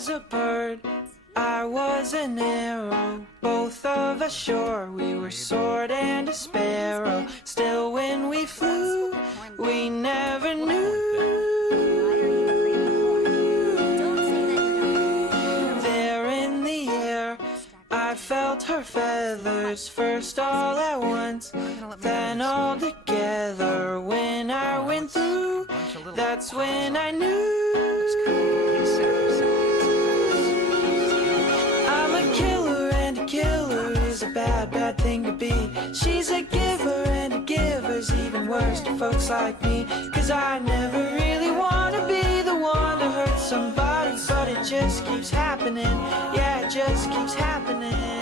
was a bird, I was an arrow. Both of us sure we were sword and a sparrow. Still when we flew, we never knew. There in the air, I felt her feathers, first all at once, then all together. When I went through, that's when I knew. I'm a killer, and a killer is a bad, bad thing to be. She's a giver, and a giver's even worse to folks like me. 'Cause I never really want to be the one to hurt somebody, but it just keeps happening. Yeah, it just keeps happening.